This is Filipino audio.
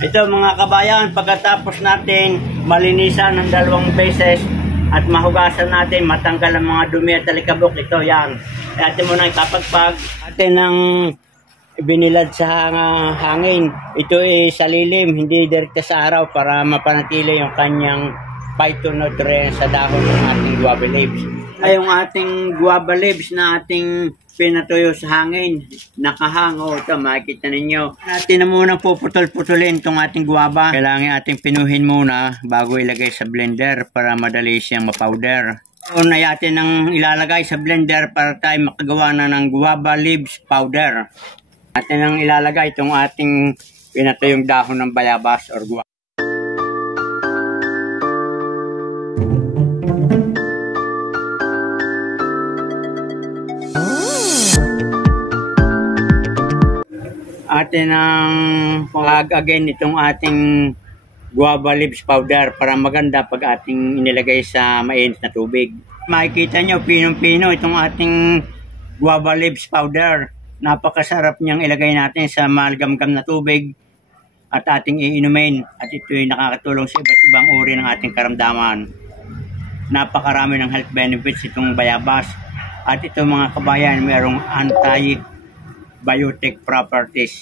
Ito mga kabayan, pagkatapos natin malinisan ng 2 beses at mahugasan natin, matanggal ang mga dumi at alikabok, ito yan. Atin muna ipapagpag. Atin ang binilad sa hangin. Ito ay sa lilim, hindi direkta sa araw para mapanatili yung kanyang phytonutrients sa dahon ng ating guava leaves. Ay yung ating guava leaves na ating pinatuyo sa hangin, nakahango. Ito, makikita ninyo. Natin na muna puputol-putulin itong ating guava. Kailangan ating pinuhin muna bago ilagay sa blender para madali siyang mapowder. Una natin ang ilalagay sa blender para tayo makagawa na ng guava leaves powder. Atin ang ilalagay itong ating pinatuyong dahon ng bayabas or guava. Atin ang pag-again itong ating guava leaves powder para maganda pag ating inilagay sa mainit na tubig. Makikita nyo, pinong-pino itong ating guava leaves powder. Napakasarap niyang ilagay natin sa malgamgam na tubig at ating iinumin. At ito'y nakakatulong sa iba't ibang uri ng ating karamdaman. Napakarami ng health benefits itong bayabas. At ito mga kabayan, mayroong antibiotic properties.